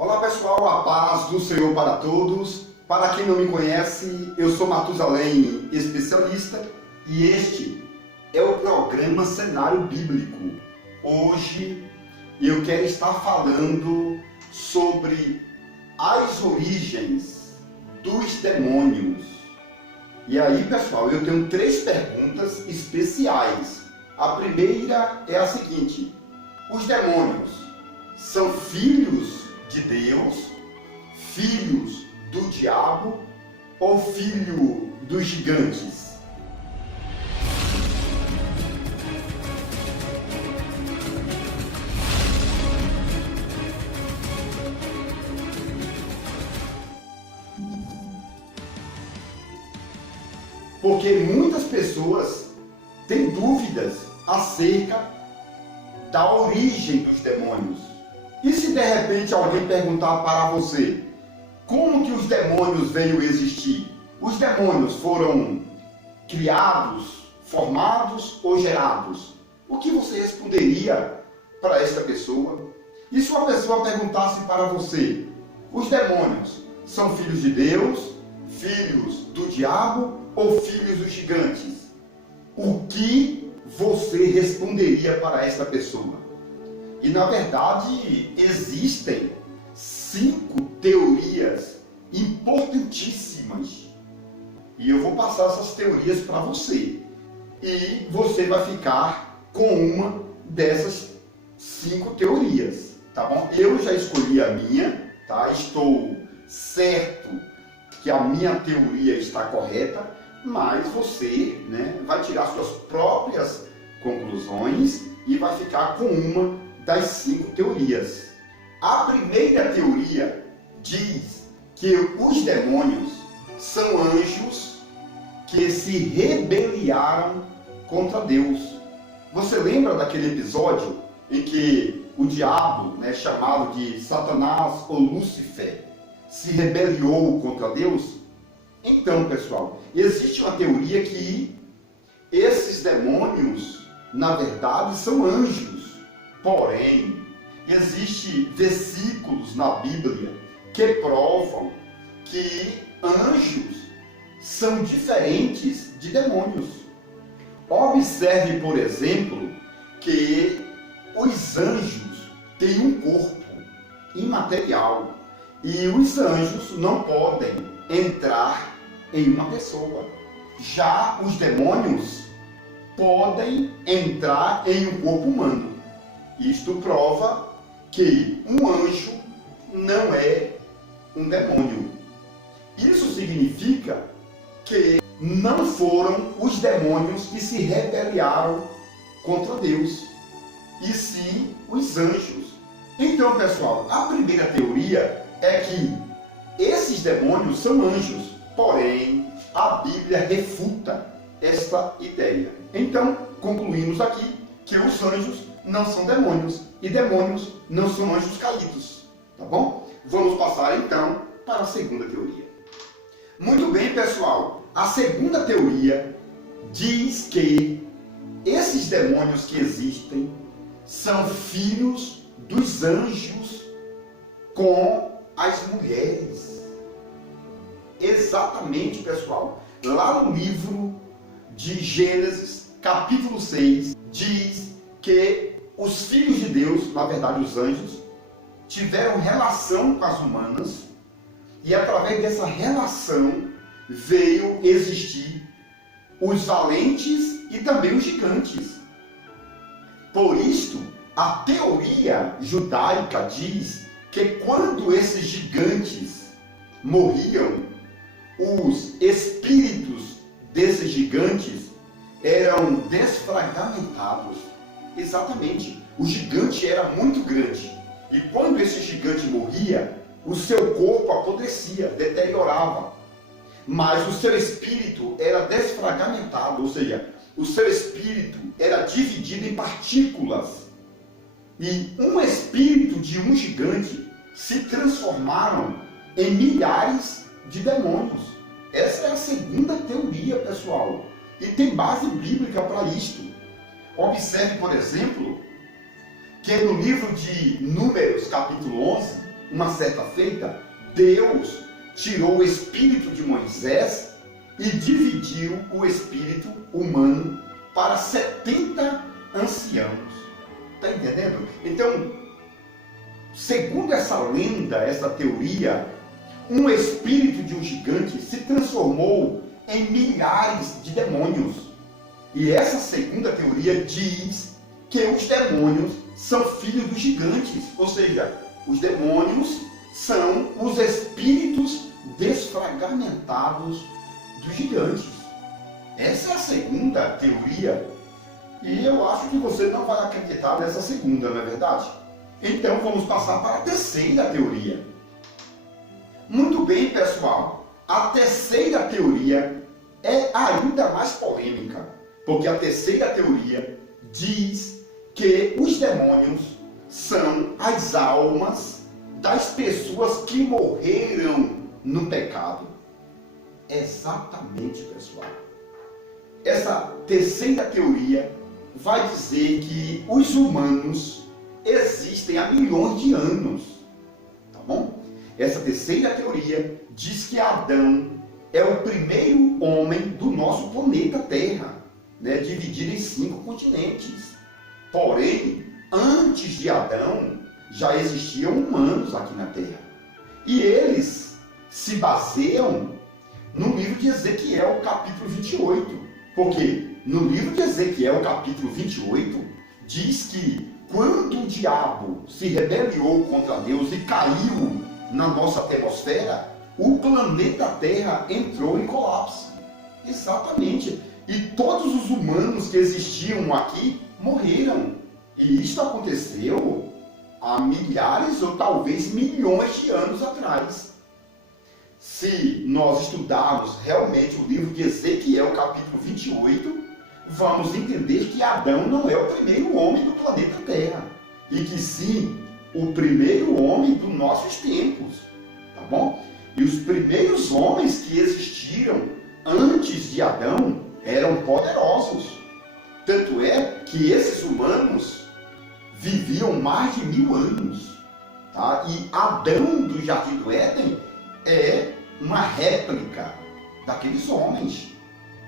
Olá pessoal, a paz do Senhor para todos. Para quem não me conhece, eu sou Matusalém, especialista, e este é o programa Cenário Bíblico. Hoje eu quero estar falando sobre as origens dos demônios. E aí pessoal, eu tenho 3 perguntas especiais. A primeira é a seguinte: os demônios são filhos de Deus, filhos do diabo ou filho dos gigantes? Porque muitas pessoas têm dúvidas acerca da origem dos demônios. E se de repente alguém perguntar para você, como que os demônios veio existir? Os demônios foram criados, formados ou gerados? O que você responderia para esta pessoa? E se uma pessoa perguntasse para você, os demônios são filhos de Deus, filhos do diabo ou filhos dos gigantes? O que você responderia para esta pessoa? E na verdade existem 5 teorias importantíssimas. E eu vou passar essas teorias para você. E você vai ficar com uma dessas 5 teorias, tá bom? Eu já escolhi a minha, tá? Estou certo que a minha teoria está correta, mas você, vai tirar suas próprias conclusões e vai ficar com uma das 5 teorias. A primeira teoria diz que os demônios são anjos que se rebelaram contra Deus. Você lembra daquele episódio em que o diabo, chamado de Satanás ou Lúcifer, se rebelou contra Deus? Então, pessoal, existe uma teoria que esses demônios, na verdade, são anjos. Porém, existem versículos na Bíblia que provam que anjos são diferentes de demônios. Observe, por exemplo, que os anjos têm um corpo imaterial e os anjos não podem entrar em uma pessoa. Já os demônios podem entrar em um corpo humano. Isto prova que um anjo não é um demônio. Isso significa que não foram os demônios que se rebelaram contra Deus, e sim os anjos. Então, pessoal, a primeira teoria é que esses demônios são anjos, porém a Bíblia refuta esta ideia. Então, concluímos aqui que os anjos não são demônios e demônios não são anjos caídos, tá bom? Vamos passar então para a segunda teoria. Muito bem, pessoal, a segunda teoria diz que esses demônios que existem são filhos dos anjos com as mulheres. Exatamente, pessoal. Lá no livro de Gênesis, capítulo 6, diz que os filhos de Deus, na verdade os anjos, tiveram relação com as humanas e através dessa relação veio existir os valentes e também os gigantes. Por isto, a teoria judaica diz que quando esses gigantes morriam, os espíritos desses gigantes eram desfragmentados. Exatamente, o gigante era muito grande e quando esse gigante morria, o seu corpo apodrecia, deteriorava, mas o seu espírito era desfragmentado, ou seja, o seu espírito era dividido em partículas, e um espírito de um gigante se transformaram em milhares de demônios. Essa é a segunda teoria, pessoal, e tem base bíblica para isto. Observe, por exemplo, que no livro de Números, capítulo 11, uma certa feita, Deus tirou o espírito de Moisés e dividiu o espírito humano para 70 anciãos. Está entendendo? Então, segundo essa lenda, essa teoria, um espírito de um gigante se transformou em milhares de demônios. E essa segunda teoria diz que os demônios são filhos dos gigantes, ou seja, os demônios são os espíritos desfragmentados dos gigantes. Essa é a segunda teoria, e eu acho que você não vai acreditar nessa segunda, não é verdade? Então vamos passar para a terceira teoria. Muito bem, pessoal, a terceira teoria é ainda mais polêmica, porque a terceira teoria diz que os demônios são as almas das pessoas que morreram no pecado. Exatamente, pessoal. Essa terceira teoria vai dizer que os humanos existem há milhões de anos, tá bom? Essa terceira teoria diz que Adão é o primeiro homem do nosso planeta Terra, né, dividido em 5 continentes. Porém, antes de Adão, já existiam humanos aqui na Terra. E eles se baseiam no livro de Ezequiel, capítulo 28. Porque no livro de Ezequiel, capítulo 28, diz que quando o diabo se rebeliou contra Deus e caiu na nossa atmosfera, o planeta Terra entrou em colapso. Exatamente. E todos os humanos que existiam aqui morreram. E isso aconteceu há milhares ou talvez milhões de anos atrás. Se nós estudarmos realmente o livro de Ezequiel, capítulo 28, vamos entender que Adão não é o primeiro homem do planeta Terra. E que sim, o primeiro homem dos nossos tempos. Tá bom? E os primeiros homens que existiram antes de Adão eram poderosos. Tanto é que esses humanos viviam mais de 1000 anos. Tá? E Adão do Jardim do Éden é uma réplica daqueles homens,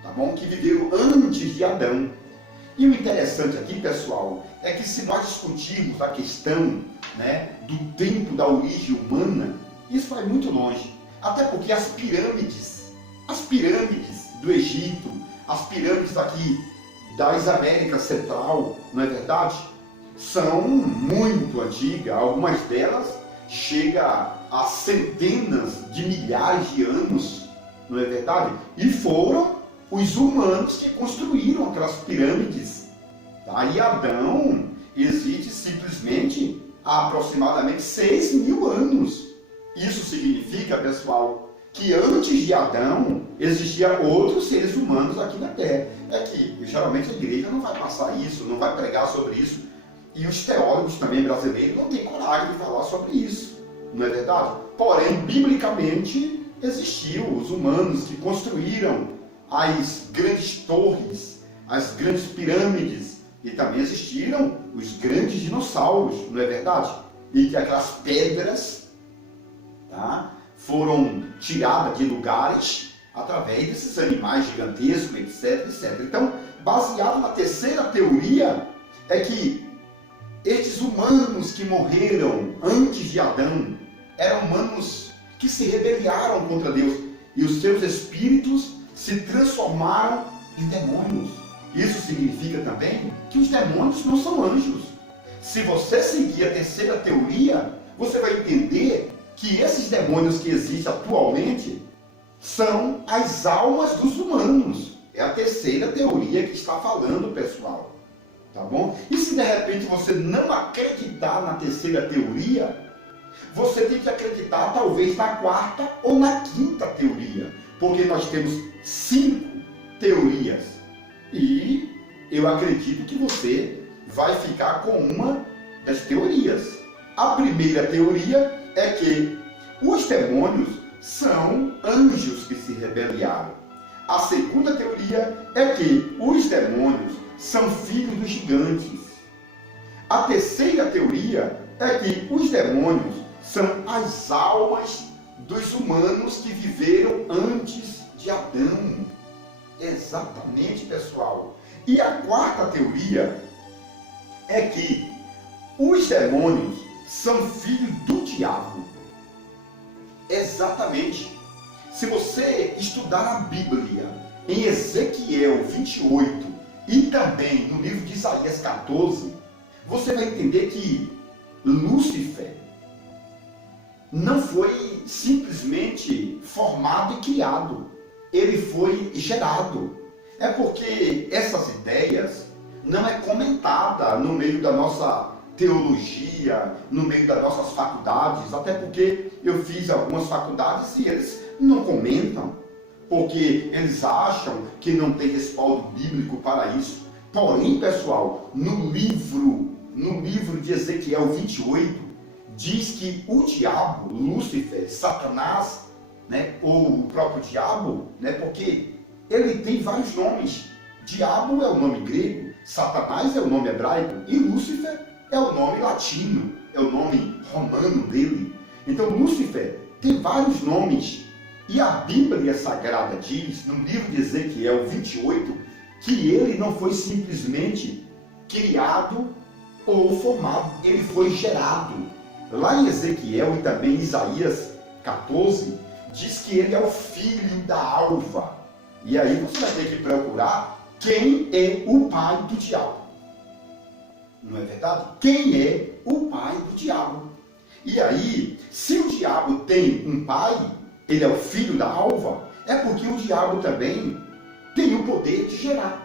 tá bom? Que viveram antes de Adão. E o interessante aqui, pessoal, é que se nós discutirmos a questão, né, do tempo da origem humana, isso vai muito longe. Até porque as pirâmides do Egito, as pirâmides aqui das Américas Central, não é verdade? São muito antigas, algumas delas chegam a centenas de milhares de anos, não é verdade? E foram os humanos que construíram aquelas pirâmides. Tá? E Adão existe simplesmente há aproximadamente 6.000 anos. Isso significa, pessoal, que antes de Adão existiam outros seres humanos aqui na Terra. É que geralmente a igreja não vai passar isso, não vai pregar sobre isso. E os teólogos também brasileiros não têm coragem de falar sobre isso, não é verdade? Porém, biblicamente, existiu os humanos que construíram as grandes torres, as grandes pirâmides, e também existiram os grandes dinossauros, não é verdade? E que aquelas pedras, tá, foram tiradas de lugares através desses animais gigantescos, etc, etc. Então, baseado na terceira teoria, é que estes humanos que morreram antes de Adão eram humanos que se rebelaram contra Deus e os seus espíritos se transformaram em demônios. Isso significa também que os demônios não são anjos. Se você seguir a terceira teoria, você vai entender que esses demônios que existem atualmente são as almas dos humanos. É a terceira teoria que está falando, pessoal. Tá bom? E se de repente você não acreditar na terceira teoria, você tem que acreditar talvez na quarta ou na quinta teoria. Porque nós temos 5 teorias. E eu acredito que você vai ficar com uma das teorias. A primeira teoria é que os demônios são anjos que se rebelaram. A segunda teoria é que os demônios são filhos dos gigantes. A terceira teoria é que os demônios são as almas dos humanos que viveram antes de Adão. Exatamente, pessoal. E a quarta teoria é que os demônios são filhos do diabo. Exatamente. Se você estudar a Bíblia em Ezequiel 28 e também no livro de Isaías 14, você vai entender que Lúcifer não foi simplesmente formado e criado, ele foi gerado. É porque essas ideias não é comentada no meio da nossa teologia, no meio das nossas faculdades, até porque eu fiz algumas faculdades e eles não comentam, porque eles acham que não tem respaldo bíblico para isso. Porém, pessoal, no livro de Ezequiel 28, diz que o diabo, Lúcifer, Satanás, né, ou o próprio diabo, né, porque ele tem vários nomes. Diabo é o nome grego, Satanás é o nome hebraico e Lúcifer é o nome latino, é o nome romano dele. Então Lúcifer tem vários nomes. E a Bíblia Sagrada diz, no livro de Ezequiel 28, que ele não foi simplesmente criado ou formado, ele foi gerado. Lá em Ezequiel e também em Isaías 14, diz que ele é o filho da alva. E aí você vai ter que procurar quem é o pai do diabo. Não é verdade? Quem é o pai do diabo? E aí, se o diabo tem um pai, ele é o filho da alva, é porque o diabo também tem o poder de gerar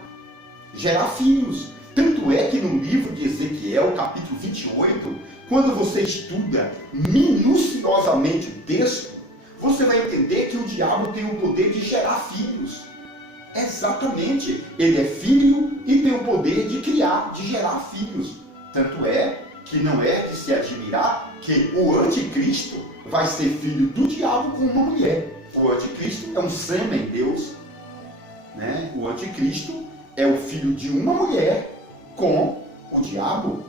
filhos. Tanto é que no livro de Ezequiel, capítulo 28, quando você estuda minuciosamente o texto, você vai entender que o diabo tem o poder de gerar filhos. Exatamente, ele é filho e tem o poder de criar, de gerar filhos. Tanto é que não é de se admirar que o anticristo vai ser filho do diabo com uma mulher. O anticristo é um semi-deus, né? O anticristo é o filho de uma mulher com o diabo.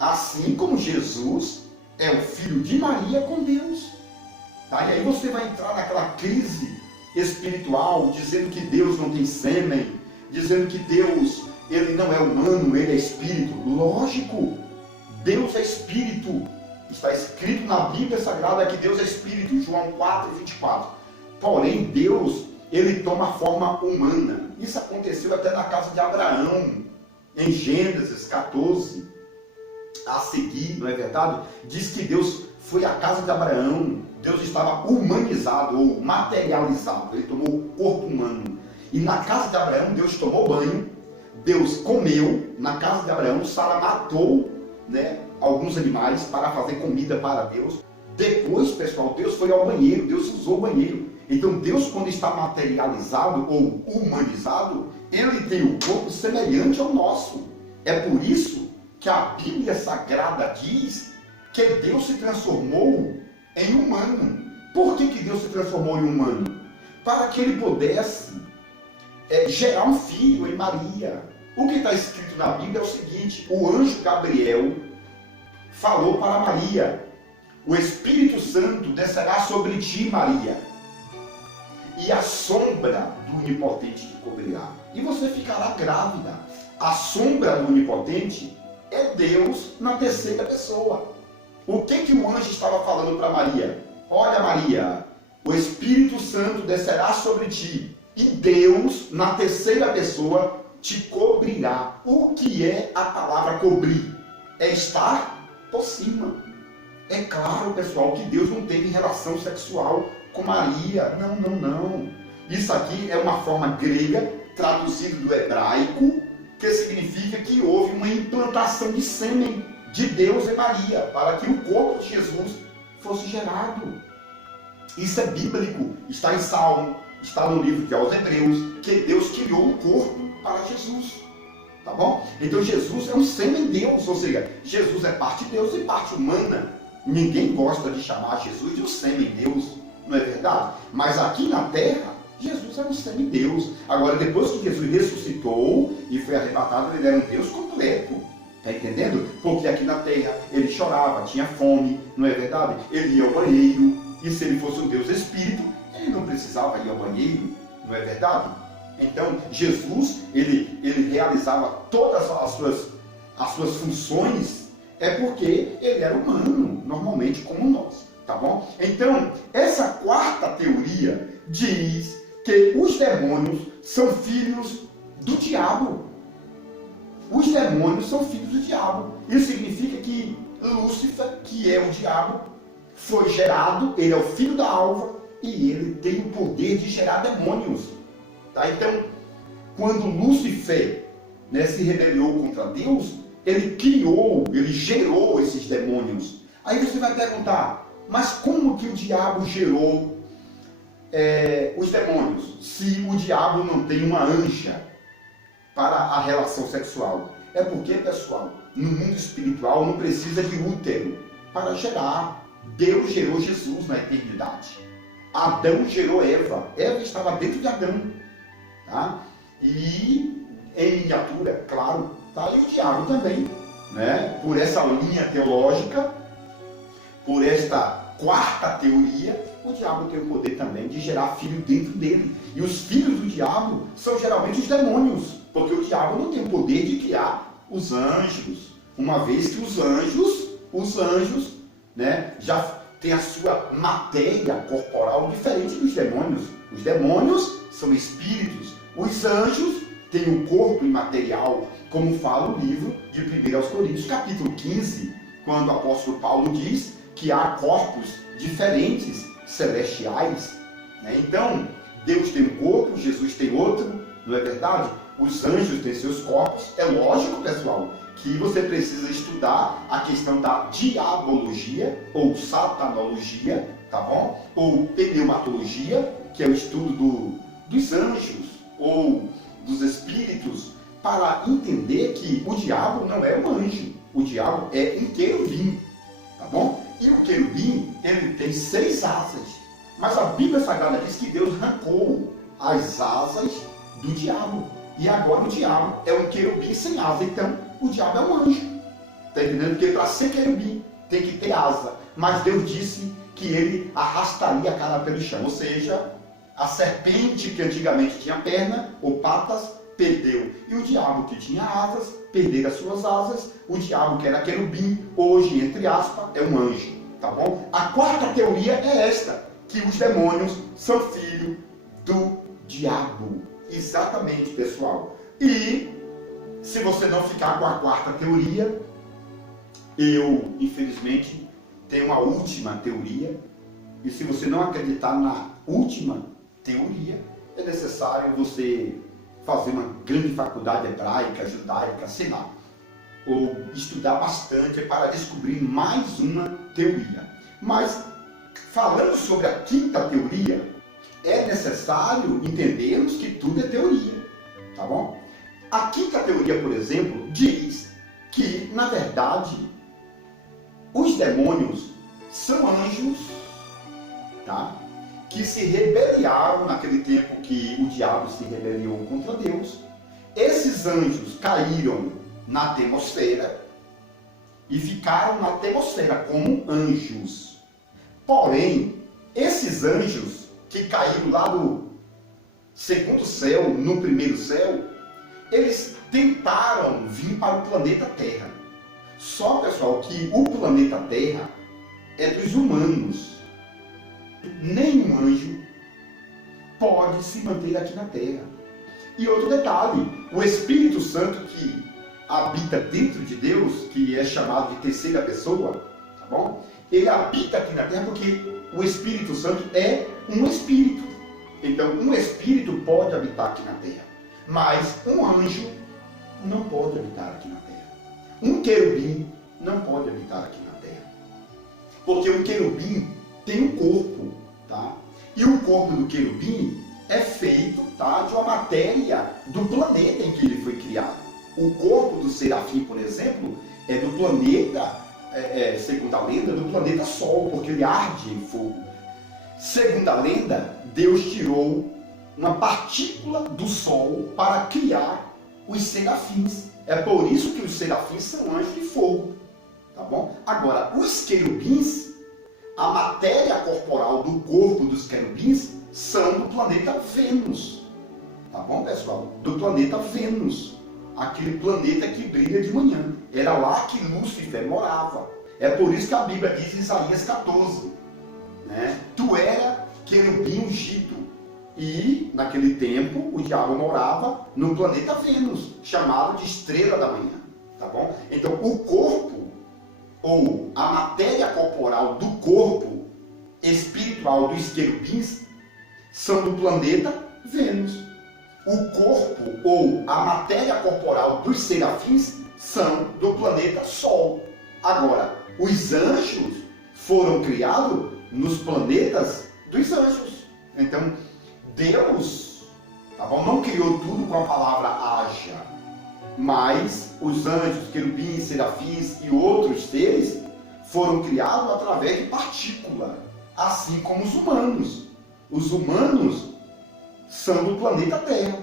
Assim como Jesus é o filho de Maria com Deus. Tá? E aí você vai entrar naquela crise espiritual, dizendo que Deus não tem sêmen, dizendo que Deus, ele não é humano, ele é espírito. Lógico, Deus é espírito. Está escrito na Bíblia Sagrada que Deus é espírito, João 4:24. Porém, Deus, ele toma forma humana. Isso aconteceu até na casa de Abraão, em Gênesis 14. A seguir, não é verdade? Diz que Deus foi à casa de Abraão. Deus estava humanizado ou materializado. Ele tomou o corpo humano. E na casa de Abraão, Deus tomou banho. Deus comeu. Na casa de Abraão, Sara matou, né, alguns animais para fazer comida para Deus. Depois, pessoal, Deus foi ao banheiro. Deus usou o banheiro. Então, Deus, quando está materializado ou humanizado, ele tem o corpo semelhante ao nosso. É por isso que a Bíblia Sagrada diz que Deus se transformou em humano. Por que Deus se transformou em humano? Para que ele pudesse gerar um filho em Maria. O que está escrito na Bíblia é o seguinte: o anjo Gabriel falou para Maria: o Espírito Santo descerá sobre ti, Maria, e a sombra do Onipotente te cobrirá, e você ficará grávida. A sombra do Onipotente é Deus na terceira pessoa. O que o anjo estava falando para Maria? Olha, Maria, o Espírito Santo descerá sobre ti e Deus, na terceira pessoa, te cobrirá. O que é a palavra cobrir? É estar por cima. É claro, pessoal, que Deus não teve relação sexual com Maria. Não. Isso aqui é uma forma grega, traduzida do hebraico, que significa que houve uma implantação de sêmen de Deus em Maria, para que o corpo de Jesus fosse gerado. Isso é bíblico, está em Salmo, está no livro de aos Hebreus, que Deus criou um corpo para Jesus. Tá bom? Então Jesus é um semi-deus, ou seja, Jesus é parte Deus e parte humana. Ninguém gosta de chamar Jesus de um semi-deus, não é verdade? Mas aqui na terra, Jesus era um semi-deus. Agora, depois que Jesus ressuscitou e foi arrebatado, ele era um Deus completo. Está entendendo? Porque aqui na terra ele chorava, tinha fome, não é verdade? Ele ia ao banheiro, e se ele fosse um Deus Espírito, ele não precisava ir ao banheiro, não é verdade? Então, Jesus, ele realizava todas as suas funções, é porque ele era humano, normalmente como nós, tá bom? Então, essa quarta teoria diz que os demônios são filhos do diabo. Os demônios são filhos do diabo. Isso significa que Lúcifer, que é o diabo, foi gerado, ele é o filho da alva e ele tem o poder de gerar demônios. Tá? Então, quando Lúcifer, né, se rebelou contra Deus, ele criou, ele gerou esses demônios. Aí você vai perguntar, mas como que o diabo gerou os demônios, se o diabo não tem uma anja para a relação sexual? É porque, pessoal, no mundo espiritual não precisa de útero para gerar. Deus gerou Jesus na eternidade. Adão gerou Eva. Eva estava dentro de Adão. Tá? E em miniatura, claro, tá? E o diabo também, né? Por essa linha teológica, por esta quarta teoria, o diabo tem o poder também de gerar filho dentro dele. E os filhos do diabo são geralmente os demônios, porque o diabo não tem o poder de criar os anjos, uma vez que os anjos, né, já têm a sua matéria corporal diferente dos demônios. Os demônios são espíritos, os anjos têm um corpo imaterial, como fala o livro de 1 Coríntios, capítulo 15, quando o apóstolo Paulo diz que há corpos diferentes, celestiais. Né? Então, Deus tem um corpo, Jesus tem outro, não é verdade? Os anjos têm seus corpos. É lógico, pessoal, que você precisa estudar a questão da diabologia ou satanologia, tá bom? Ou pneumatologia, que é o estudo dos anjos ou dos espíritos, para entender que o diabo não é um anjo, o diabo é um querubim, tá bom? E o querubim, ele tem 6 asas, mas a Bíblia Sagrada diz que Deus arrancou as asas do diabo, e agora o diabo é um querubim sem asa. Então o diabo é um anjo, tá entendendo? Porque para ser querubim tem que ter asa, mas Deus disse que ele arrastaria a cara pelo chão, ou seja, a serpente que antigamente tinha perna ou patas, perdeu. E o diabo que tinha asas, perderam as suas asas. O diabo que era querubim, hoje, entre aspas, é um anjo. Tá bom? A quarta teoria é esta, que os demônios são filhos do diabo. Exatamente, pessoal. E, se você não ficar com a quarta teoria, eu, infelizmente, tenho uma última teoria. E se você não acreditar na última teoria, é necessário você fazer uma grande faculdade hebraica, judaica, sei lá, ou estudar bastante para descobrir mais uma teoria. Mas, falando sobre a quinta teoria, é necessário entendermos que tudo é teoria, tá bom? A quinta teoria, por exemplo, diz que, na verdade, os demônios são anjos, tá? Que se rebelaram naquele tempo que o diabo se rebelou contra Deus. Esses anjos caíram na atmosfera e ficaram na atmosfera como anjos. Porém, esses anjos que caíram lá do segundo céu, no primeiro céu, eles tentaram vir para o planeta Terra. Só, pessoal, que o planeta Terra é dos humanos. Nenhum anjo pode se manter aqui na Terra. E outro detalhe, o Espírito Santo que habita dentro de Deus, que é chamado de terceira pessoa, tá bom? Ele habita aqui na Terra porque o Espírito Santo é um espírito. Então, um espírito pode habitar aqui na Terra, mas um anjo não pode habitar aqui na Terra. Um querubim não pode habitar aqui na Terra. Porque o querubim tem um corpo, tá? E o corpo do querubim é feito, tá, de uma matéria do planeta em que ele foi criado. O corpo do serafim, por exemplo, é do planeta, segundo a lenda, do planeta Sol, porque ele arde em fogo. Segundo a lenda, Deus tirou uma partícula do Sol para criar os serafins. É por isso que os serafins são anjos de fogo, tá bom? Agora, os querubins, a matéria corporal do corpo dos querubins são do planeta Vênus, tá bom, pessoal? Do planeta Vênus, aquele planeta que brilha de manhã. Era lá que Lúcifer morava. É por isso que a Bíblia diz em Isaías 14, né? Tu era querubim ungido. E, naquele tempo, o diabo morava no planeta Vênus, chamado de estrela da manhã, tá bom? Então, o corpo, ou a matéria corporal do corpo espiritual dos querubins, são do planeta Vênus. O corpo, ou a matéria corporal dos serafins, são do planeta Sol. Agora, os anjos foram criados nos planetas dos anjos. Então, Deus, tá bom, não criou tudo com a palavra haja, mas os anjos, querubins, serafins e outros seres foram criados através de partícula, assim como os humanos. Os humanos são do planeta Terra,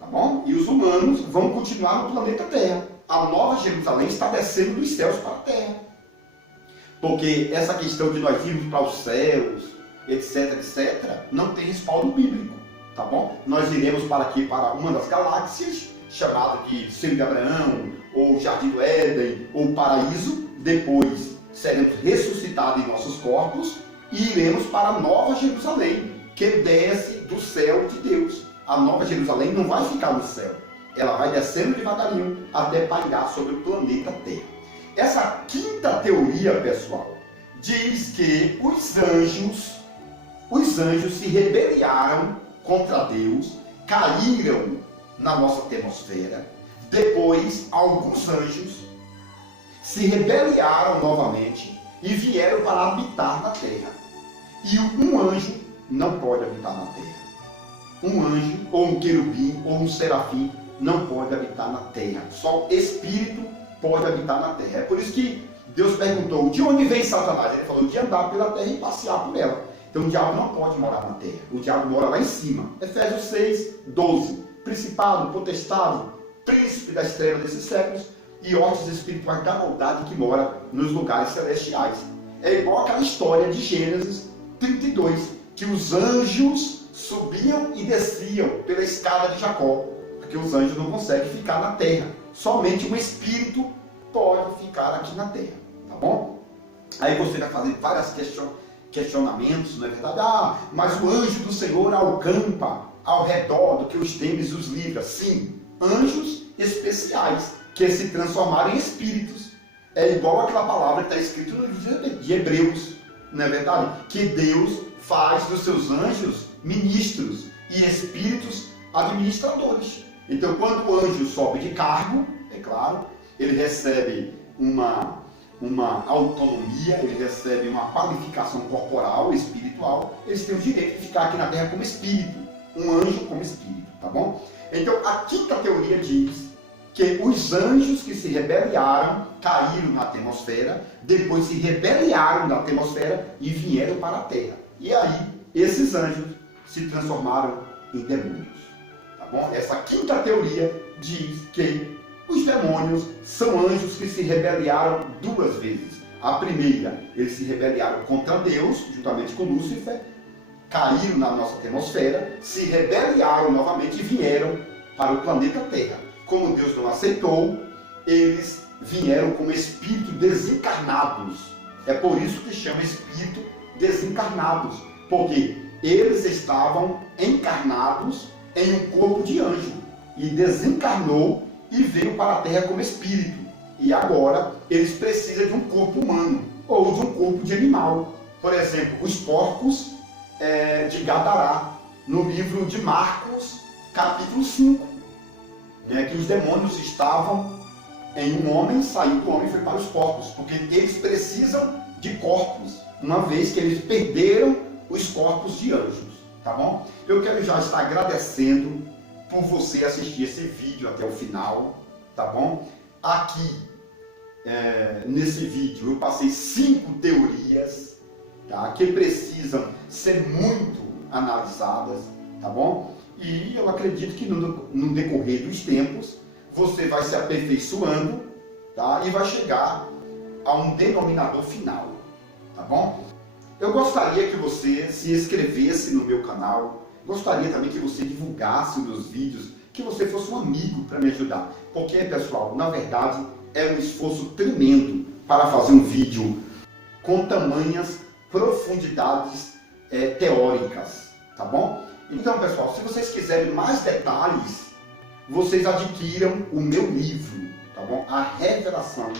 tá bom? E os humanos vão continuar no planeta Terra. A Nova Jerusalém está descendo dos céus para a Terra. Porque essa questão de nós irmos para os céus, etc, etc, não tem respaldo bíblico, tá bom? Nós iremos para aqui, para uma das galáxias, chamada de Seno de Abraão, ou Jardim do Éden, ou Paraíso. Depois seremos ressuscitados em nossos corpos e iremos para a Nova Jerusalém, que desce do céu de Deus. A Nova Jerusalém não vai ficar no céu, ela vai descendo devagarinho até pairar sobre o planeta Terra. Essa quinta teoria, pessoal, diz que os anjos se rebelaram contra Deus, caíram na nossa atmosfera. Depois, alguns anjos se rebelaram novamente e vieram para habitar na terra. E um anjo não pode habitar na terra. Um anjo, ou um querubim, ou um serafim, não pode habitar na terra. Só espírito pode habitar na terra. É por isso que Deus perguntou, de onde vem Satanás? Ele falou, de andar pela terra e passear por ela. Então o diabo não pode morar na terra. O diabo mora lá em cima. Efésios 6, 12. Principado, potestade, príncipe das trevas desses séculos e hostes espirituais da maldade que mora nos lugares celestiais. É igual aquela história de Gênesis 32, que os anjos subiam e desciam pela escada de Jacó, porque os anjos não conseguem ficar na terra. Somente um espírito pode ficar aqui na terra, tá bom? Aí você vai fazer vários questionamentos, não é verdade? Ah, mas o anjo do Senhor acampa ao redor do que os temes os livra. Sim, anjos especiais que se transformaram em espíritos. É igual aquela palavra que está escrita no livro de Hebreus, não é verdade? Que Deus faz dos seus anjos ministros e espíritos administradores. Então, quando o anjo sobe de cargo, é claro, ele recebe uma autonomia, ele recebe uma qualificação corporal, espiritual. Eles têm o direito de ficar aqui na Terra como espírito, um anjo como espírito, tá bom? Então, a quinta teoria diz que os anjos que se rebelaram caíram na atmosfera, depois se rebelaram na atmosfera e vieram para a Terra. E aí, esses anjos se transformaram em demônios, tá bom? Essa quinta teoria diz que os demônios são anjos que se rebelaram duas vezes. A primeira, eles se rebelaram contra Deus, juntamente com Lúcifer, caíram na nossa atmosfera, se rebelaram novamente e vieram para o planeta Terra. Como Deus não aceitou, eles vieram como espíritos desencarnados. É por isso que chama espírito desencarnados, porque eles estavam encarnados em um corpo de anjo e desencarnou e veio para a Terra como espírito. E agora eles precisam de um corpo humano ou de um corpo de animal. Por exemplo, os porcos de Gadará, no livro de Marcos, capítulo 5. Que os demônios estavam em um homem, saiu do homem e foi para os porcos, porque eles precisam de corpos, uma vez que eles perderam os corpos de anjos, tá bom? Eu quero já estar agradecendo por você assistir esse vídeo até o final, tá bom? Aqui, nesse vídeo, eu passei 5 teorias, tá? Que precisam ser muito analisadas, tá bom? E eu acredito que no decorrer dos tempos, você vai se aperfeiçoando, tá? E vai chegar a um denominador final, tá bom? Eu gostaria que você se inscrevesse no meu canal, gostaria também que você divulgasse os meus vídeos, que você fosse um amigo para me ajudar. Porque, pessoal, na verdade, é um esforço tremendo para fazer um vídeo com tamanhas profundidades teóricas, tá bom? Então, pessoal, se vocês quiserem mais detalhes, vocês adquiram o meu livro, tá bom? A revelação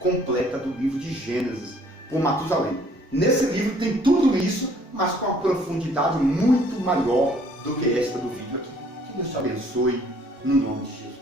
completa do livro de Gênesis por Matusalém. Nesse livro tem tudo isso, mas com uma profundidade muito maior do que esta do vídeo aqui. Que Deus te abençoe, no nome de Jesus.